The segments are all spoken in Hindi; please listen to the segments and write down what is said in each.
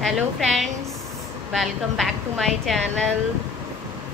Hello friends, welcome back to my channel.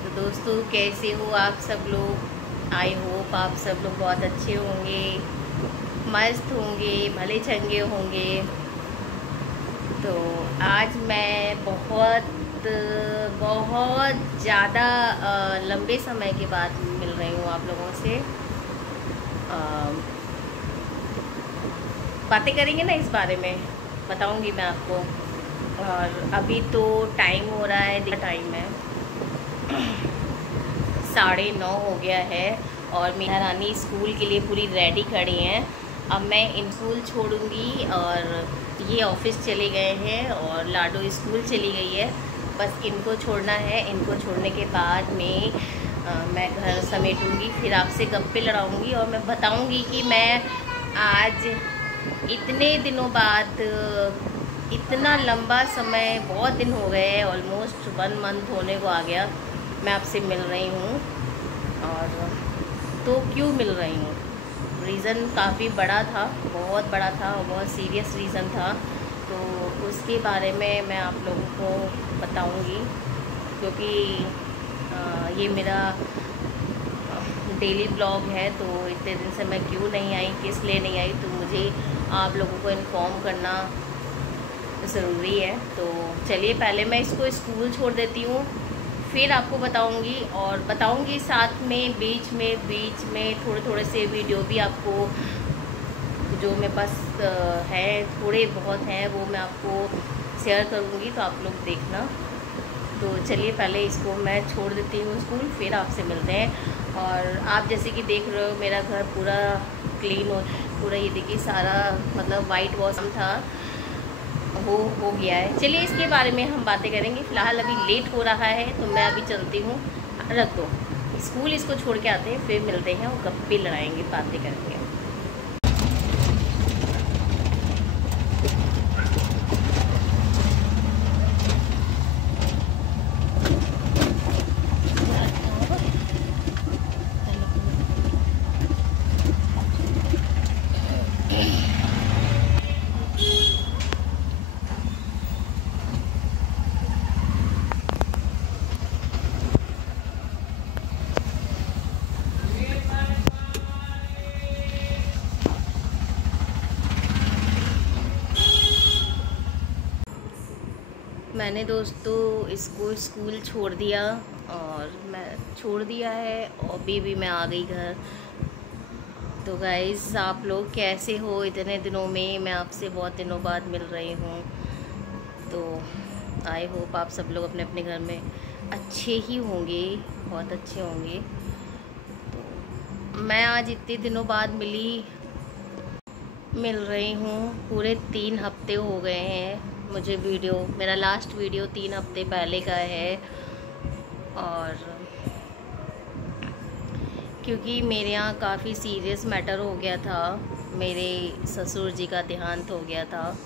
तो दोस्तों, कैसे हो आप सब लोग? आई होप आप सब लोग बहुत अच्छे होंगे, मस्त होंगे, भले चंगे होंगे। तो आज मैं बहुत बहुत ज़्यादा लंबे समय के बाद मिल रही हूँ आप लोगों से। बातें करेंगे ना, इस बारे में बताऊँगी मैं आपको। और अभी तो टाइम हो रहा है, टाइम है 9:30 हो गया है और मेरी रानी स्कूल के लिए पूरी रेडी खड़ी हैं। अब मैं इन स्कूल छोड़ूंगी और ये ऑफिस चले गए हैं और लाडो स्कूल चली गई है। बस इनको छोड़ना है। इनको छोड़ने के बाद में मैं घर समेटूंगी, फिर आपसे गप्पे लड़ाऊंगी और मैं बताऊंगी कि मैं आज इतने दिनों बाद, इतना लंबा समय, बहुत दिन हो गए, ऑलमोस्ट 1 मंथ होने को आ गया, मैं आपसे मिल रही हूँ। और तो क्यों मिल रही हूँ, रीज़न काफ़ी बड़ा था, बहुत बड़ा था और बहुत सीरियस रीज़न था। तो उसके बारे में मैं आप लोगों को बताऊँगी, क्योंकि ये मेरा डेली ब्लॉग है। तो इतने दिन से मैं क्यों नहीं आई, किस लिए नहीं आई, तो मुझे आप लोगों को इन्फॉर्म करना ज़रूरी है। तो चलिए, पहले मैं इसको स्कूल छोड़ देती हूँ, फिर आपको बताऊँगी और बताऊँगी साथ में बीच में थोड़े थोड़े से वीडियो भी आपको, जो मेरे पास है, थोड़े बहुत हैं, वो मैं आपको शेयर करूँगी, तो आप लोग देखना। तो चलिए, पहले इसको मैं छोड़ देती हूँ स्कूल, फिर आपसे मिलते हैं। और आप जैसे कि देख रहे हो, मेरा घर पूरा क्लीन हो, पूरा ये देखिए सारा, मतलब वाइट वॉश था, वो हो गया है। चलिए, इसके बारे में हम बातें करेंगे। फ़िलहाल अभी लेट हो रहा है तो मैं अभी चलती हूँ। रख दो स्कूल, इसको छोड़ के आते हैं, फिर मिलते हैं और गप्पे लड़ाएंगे, बातें करेंगे। मैंने दोस्तों इसको स्कूल छोड़ दिया, और मैं छोड़ दिया है और अभी मैं आ गई घर। तो गाइज़, आप लोग कैसे हो? इतने दिनों में मैं आपसे बहुत दिनों बाद मिल रही हूँ। तो आई होप आप सब लोग अपने अपने घर में अच्छे ही होंगे, बहुत अच्छे होंगे। तो मैं आज इतने दिनों बाद मिल रही हूँ, पूरे 3 हफ्ते हो गए हैं मुझे। मेरा लास्ट वीडियो 3 हफ्ते पहले का है। और क्योंकि मेरे यहाँ काफ़ी सीरियस मैटर हो गया था, मेरे ससुर जी का देहांत हो गया था,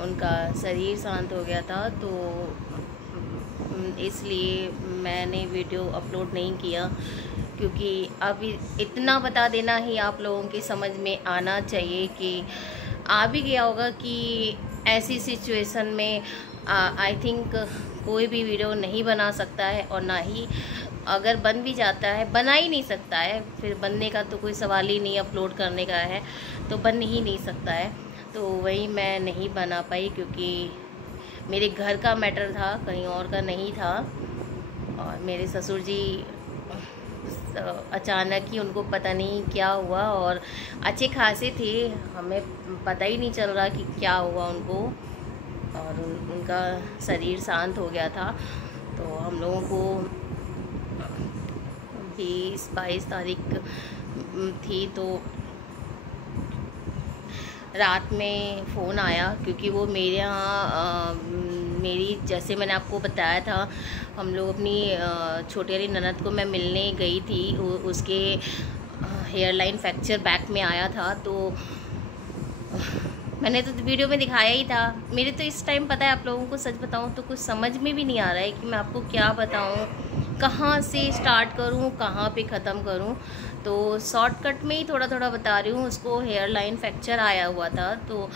उनका शरीर शांत हो गया था, तो इसलिए मैंने वीडियो अपलोड नहीं किया। क्योंकि अब इतना बता देना ही आप लोगों की समझ में आना चाहिए कि आ भी गया होगा कि ऐसी सिचुएशन में आई थिंक कोई भी वीडियो नहीं बना सकता है, और ना ही अगर बन भी जाता है, बना ही नहीं सकता है, फिर बनने का तो कोई सवाल ही नहीं, अपलोड करने का है तो बन ही नहीं सकता है। तो वही मैं नहीं बना पाई, क्योंकि मेरे घर का मैटर था, कहीं और का नहीं था। और मेरे ससुर जी अचानक ही, उनको पता नहीं क्या हुआ, और अच्छे खासे थे, हमें पता ही नहीं चल रहा कि क्या हुआ उनको, और उनका शरीर शांत हो गया था। तो हम लोगों को 20-22 तारीख थी, तो रात में फ़ोन आया, क्योंकि वो मेरे यहाँ मेरी, जैसे मैंने आपको बताया था, हम लोग अपनी छोटी वाली ननद को मैं मिलने गई थी, उसके हेयरलाइन फ्रैक्चर बैक में आया था। तो मैंने तो वीडियो में दिखाया ही था। मेरे तो इस टाइम, पता है आप लोगों को, सच बताऊं तो कुछ समझ में भी नहीं आ रहा है कि मैं आपको क्या बताऊं, कहाँ से स्टार्ट करूं, कहाँ पे ख़त्म करूं। तो शॉर्टकट में ही थोड़ा थोड़ा बता रही हूँ। उसको हेयर लाइन फ्रैक्चर आया हुआ था, तो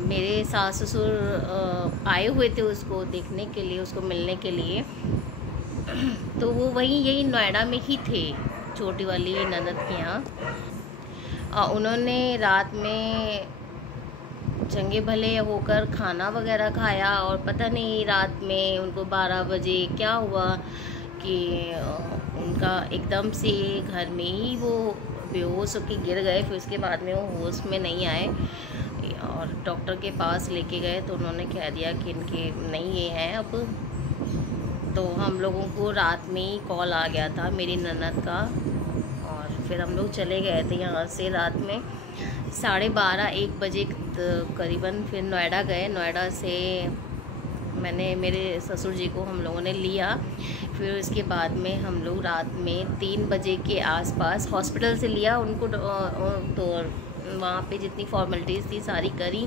मेरे सास ससुर आए हुए थे उसको देखने के लिए, उसको मिलने के लिए। तो वो वहीं यही नोएडा में ही थे, छोटी वाली ननद के यहाँ। उन्होंने रात में चंगे भले होकर खाना वगैरह खाया, और पता नहीं रात में उनको 12 बजे क्या हुआ कि उनका एकदम से घर में ही वो बेहोश होकर गिर गए। फिर उसके बाद में वो होश में नहीं आए और डॉक्टर के पास लेके गए तो उन्होंने कह दिया कि इनके नहीं ये हैं अब। तो हम लोगों को रात में ही कॉल आ गया था मेरी ननद का, और फिर हम लोग चले गए थे यहाँ से रात में 12:30-1 बजे करीबन। फिर नोएडा गए, नोएडा से मेरे ससुर जी को हम लोगों ने लिया। फिर उसके बाद में हम लोग रात में 3 बजे के आसपास हॉस्पिटल से लिया उनको, तो वहाँ पे जितनी फॉर्मेलिटीज़ थी सारी करी।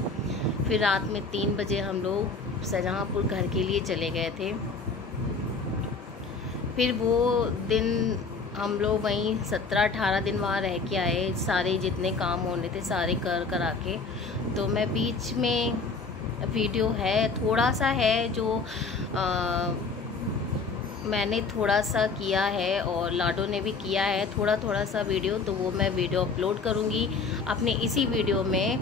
फिर रात में 3 बजे हम लोग शाहजहाँपुर घर के लिए चले गए थे। फिर वो दिन हम लोग वहीं 17-18 दिन वहाँ रह के आए, सारे जितने काम होने थे सारे करा के। तो मैं बीच में वीडियो है थोड़ा सा है जो मैंने थोड़ा सा किया है और लाडो ने भी किया है थोड़ा सा वीडियो, तो वो मैं वीडियो अपलोड करूँगी अपने इसी वीडियो में,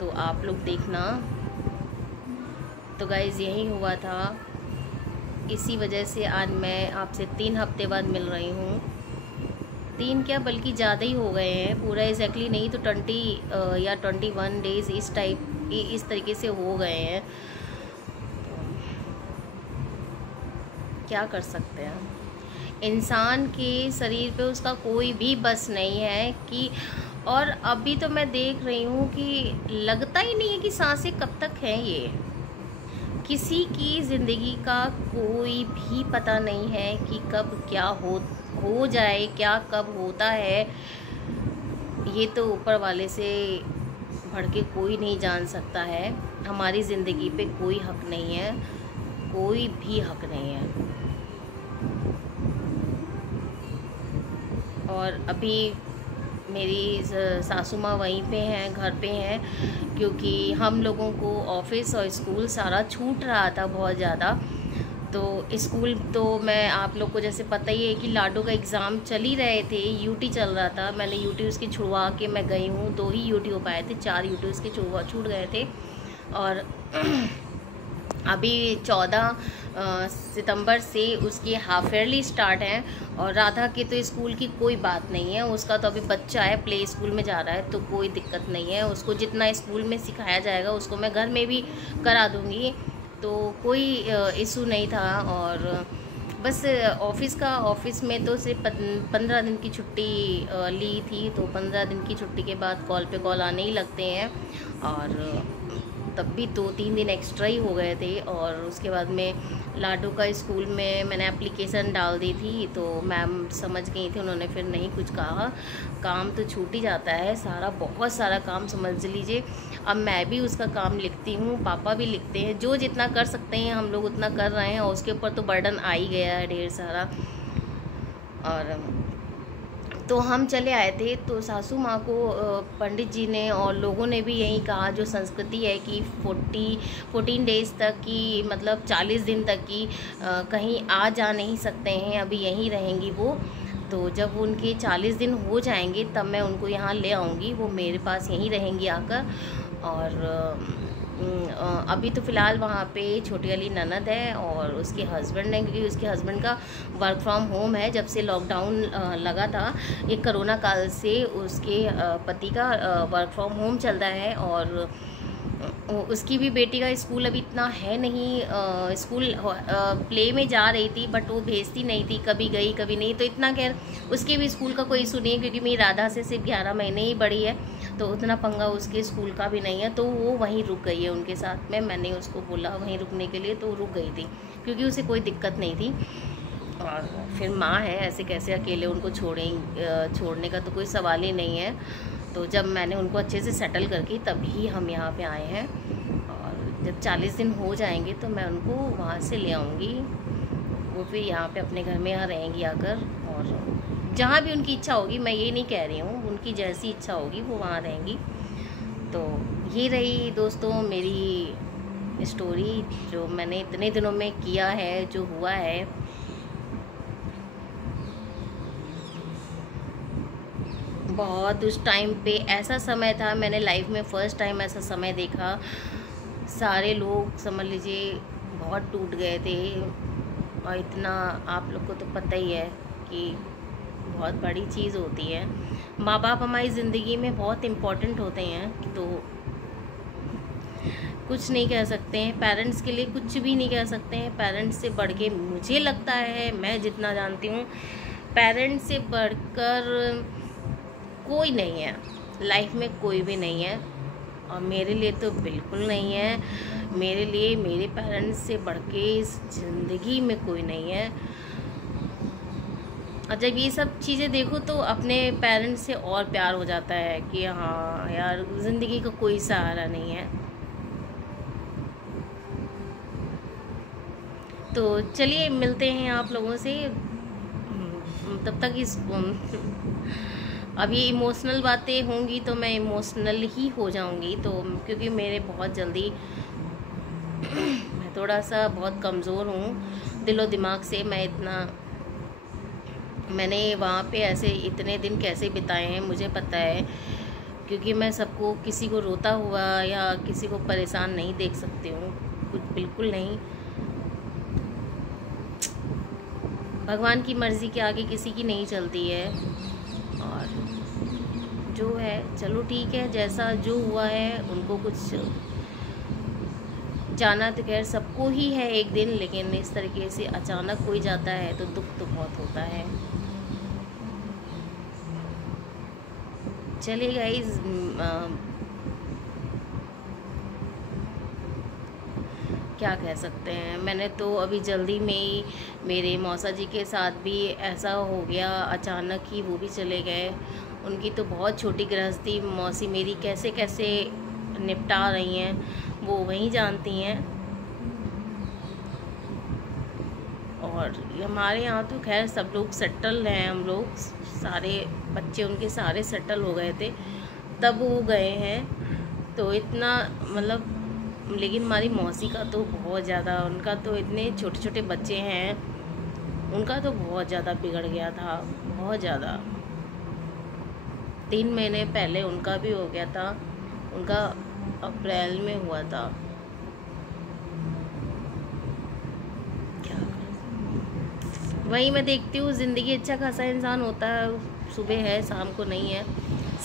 तो आप लोग देखना। तो गाइज़ यही हुआ था, इसी वजह से आज मैं आपसे 3 हफ्ते बाद मिल रही हूँ। 3 क्या बल्कि ज़्यादा ही हो गए हैं, पूरा एग्जैक्टली नहीं तो 20 या 21 डेज़ इस तरीके से हो गए हैं। क्या कर सकते हैं, इंसान के शरीर पे उसका कोई भी बस नहीं है कि। और अभी तो मैं देख रही हूँ कि लगता ही नहीं है कि सांसें कब तक हैं। ये किसी की ज़िंदगी का कोई भी पता नहीं है कि कब क्या हो जाए, क्या कब होता है। ये तो ऊपर वाले से बढ़ के कोई नहीं जान सकता है। हमारी ज़िंदगी पे कोई हक नहीं है, कोई भी हक नहीं है। और अभी मेरी सासू माँ वहीं पे हैं, घर पे हैं, क्योंकि हम लोगों को ऑफिस और स्कूल सारा छूट रहा था बहुत ज़्यादा। तो स्कूल तो मैं आप लोग को जैसे पता ही है कि लाडो का एग्ज़ाम चल ही रहे थे, यूटी चल रहा था। मैंने यूटी उसके छुड़वा के मैं गई हूँ, 2 ही यूटी हो पाए थे, 4 यूटी उसके छूट गए थे। और अभी 14 सितंबर से उसकी हाफ ईयरली स्टार्ट है। और राधा के तो स्कूल की कोई बात नहीं है, उसका तो अभी बच्चा है, प्ले स्कूल में जा रहा है, तो कोई दिक्कत नहीं है। उसको जितना स्कूल में सिखाया जाएगा उसको मैं घर में भी करा दूँगी, तो कोई इशू नहीं था। और बस ऑफिस में तो सिर्फ 15 दिन की छुट्टी ली थी, तो 15 दिन की छुट्टी के बाद कॉल पे कॉल आने ही लगते हैं। और तब भी 2-3 दिन एक्स्ट्रा ही हो गए थे। और उसके बाद में लाडो का स्कूल में मैंने एप्लीकेशन डाल दी थी, तो मैम समझ गई थी, उन्होंने फिर नहीं कुछ कहा। काम तो छूट ही जाता है सारा, बहुत सारा काम समझ लीजिए। अब मैं भी उसका काम लिखती हूँ, पापा भी लिखते हैं, जो जितना कर सकते हैं हम लोग उतना कर रहे हैं। और उसके ऊपर तो बर्डन आ ही गया है ढेर सारा। और तो हम चले आए थे, तो सासू माँ को पंडित जी ने और लोगों ने भी यही कहा, जो संस्कृति है कि 14 डेज़ तक की, मतलब 40 दिन तक की कहीं आ जा नहीं सकते हैं, अभी यहीं रहेंगी वो। तो जब उनके 40 दिन हो जाएंगे तब मैं उनको यहाँ ले आऊँगी, वो मेरे पास यहीं रहेंगी आकर। और अभी तो फ़िलहाल वहाँ पे छोटी वाली ननद है और उसके हस्बैंड है, क्योंकि उसके हस्बैंड का वर्क फ्रॉम होम है। जब से लॉकडाउन लगा था, ये कोरोना काल से उसके पति का वर्क फ्रॉम होम चल रहा है। और उसकी भी बेटी का स्कूल अभी इतना है नहीं, स्कूल प्ले में जा रही थी बट वो भेजती नहीं थी, कभी गई कभी नहीं। तो इतना खैर उसके भी स्कूल का कोई इशू नहीं है, क्योंकि मेरी राधा से सिर्फ 11 महीने ही बड़ी है, तो उतना पंगा उसके स्कूल का भी नहीं है। तो वो वहीं रुक गई है उनके साथ में, मैंने उसको बोला वहीं रुकने के लिए, तो वो रुक गई थी, क्योंकि उसे कोई दिक्कत नहीं थी। और फिर माँ है, ऐसे कैसे अकेले उनको छोड़ने का तो कोई सवाल ही नहीं है। तो जब मैंने उनको अच्छे से सेटल करके तभी हम यहाँ पे आए हैं। और जब 40 दिन हो जाएंगे तो मैं उनको वहाँ से ले आऊँगी, वो फिर यहाँ पे अपने घर में यहाँ रहेंगी आकर। और जहाँ भी उनकी इच्छा होगी, मैं ये नहीं कह रही हूँ, उनकी जैसी इच्छा होगी वो वहाँ रहेंगी। तो ये रही दोस्तों मेरी स्टोरी, जो मैंने इतने दिनों में किया है, जो हुआ है। बहुत उस टाइम पे ऐसा समय था, मैंने लाइफ में फ़र्स्ट टाइम ऐसा समय देखा। सारे लोग समझ लीजिए बहुत टूट गए थे, और इतना आप लोग को तो पता ही है कि बहुत बड़ी चीज़ होती है। माँ बाप हमारी ज़िंदगी में बहुत इम्पोर्टेंट होते हैं, तो कुछ नहीं कह सकते हैं, पेरेंट्स के लिए कुछ भी नहीं कह सकते हैं। पेरेंट्स से बढ़ के मुझे लगता है, मैं जितना जानती हूँ, पेरेंट्स से बढ़कर कोई नहीं है लाइफ में, कोई भी नहीं है। और मेरे लिए तो बिल्कुल नहीं है। मेरे लिए मेरे पेरेंट्स से बढ़ के इस ज़िंदगी में कोई नहीं है। और जब ये सब चीज़ें देखो तो अपने पेरेंट्स से और प्यार हो जाता है कि हाँ यार, ज़िंदगी का कोई सहारा नहीं है। तो चलिए मिलते हैं आप लोगों से, तब तक इस अब ये इमोशनल बातें होंगी तो मैं इमोशनल ही हो जाऊंगी, तो क्योंकि मेरे बहुत जल्दी मैं थोड़ा सा बहुत कमज़ोर हूँ दिलो दिमाग से। मैंने वहाँ पे ऐसे इतने दिन कैसे बिताए हैं मुझे पता है, क्योंकि मैं सबको, किसी को रोता हुआ या किसी को परेशान नहीं देख सकती हूँ, कुछ बिल्कुल नहीं। भगवान की मर्ज़ी के आगे किसी की नहीं चलती है, और जो है चलो ठीक है, जैसा जो हुआ है उनको कुछ जाना तो खैर सबको ही है एक दिन, लेकिन इस तरीके से अचानक कोई जाता है तो दुख तो बहुत होता है। चलिए गाइस, क्या कह सकते हैं। मैंने तो अभी जल्दी में ही, मेरे मौसा जी के साथ भी ऐसा हो गया, अचानक ही वो भी चले गए। उनकी तो बहुत छोटी गृहस्थी, मौसी मेरी कैसे कैसे निपटा रही हैं वो वहीं जानती हैं। और हमारे यहाँ तो खैर सब लोग सेटल हैं, हम लोग सारे बच्चे उनके सारे सेटल हो गए थे तब वो गए हैं, तो इतना मतलब। लेकिन हमारी मौसी का तो बहुत ज़्यादा, उनका तो इतने छोटे छोटे बच्चे हैं, उनका तो बहुत ज़्यादा बिगड़ गया था, बहुत ज़्यादा। 3 महीने पहले उनका भी हो गया था, उनका अप्रैल में हुआ था। क्या वही मैं देखती हूँ, ज़िंदगी अच्छा खासा इंसान होता है, सुबह है शाम को नहीं है,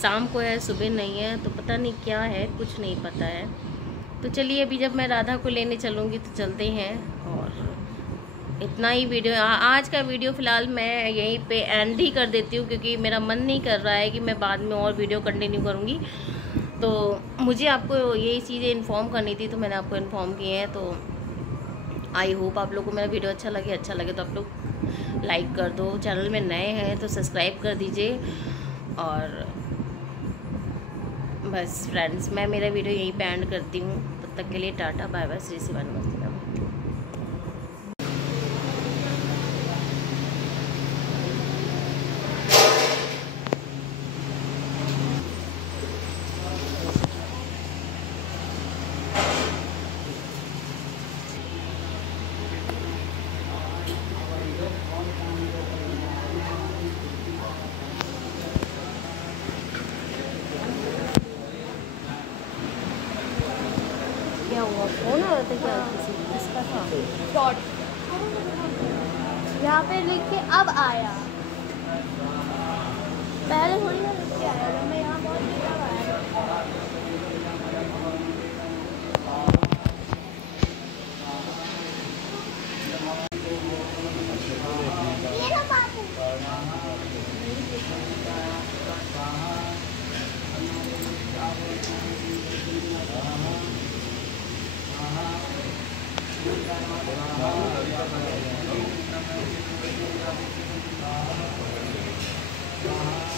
शाम को है सुबह नहीं है, तो पता नहीं क्या है, कुछ नहीं पता है। तो चलिए अभी जब मैं राधा को लेने चलूँगी तो चलते हैं। और इतना ही वीडियो, आज का वीडियो फ़िलहाल मैं यहीं पे एंड ही कर देती हूँ, क्योंकि मेरा मन नहीं कर रहा है कि मैं बाद में और वीडियो कंटिन्यू करूँगी। तो मुझे आपको यही चीज़ें इन्फॉर्म करनी थी, तो मैंने आपको इन्फॉर्म किए हैं। तो आई होप आप लोग को मेरा वीडियो अच्छा लगे तो आप लोग लाइक कर दो, चैनल में नए हैं तो सब्सक्राइब कर दीजिए। और बस फ्रेंड्स, मैं मेरा वीडियो यहीं पे एंड करती हूँ। तब तक के लिए tata bye bye, Shri Shivani मस्ती। क्या हुआ, फोन आ रहा था क्या किसका था? डॉट यहाँ पे लिख के अब आया, पहले थोड़ी ना लिख के आया, जब मैं यहाँ बहुत देर आया। ये ना बाबू हाँ।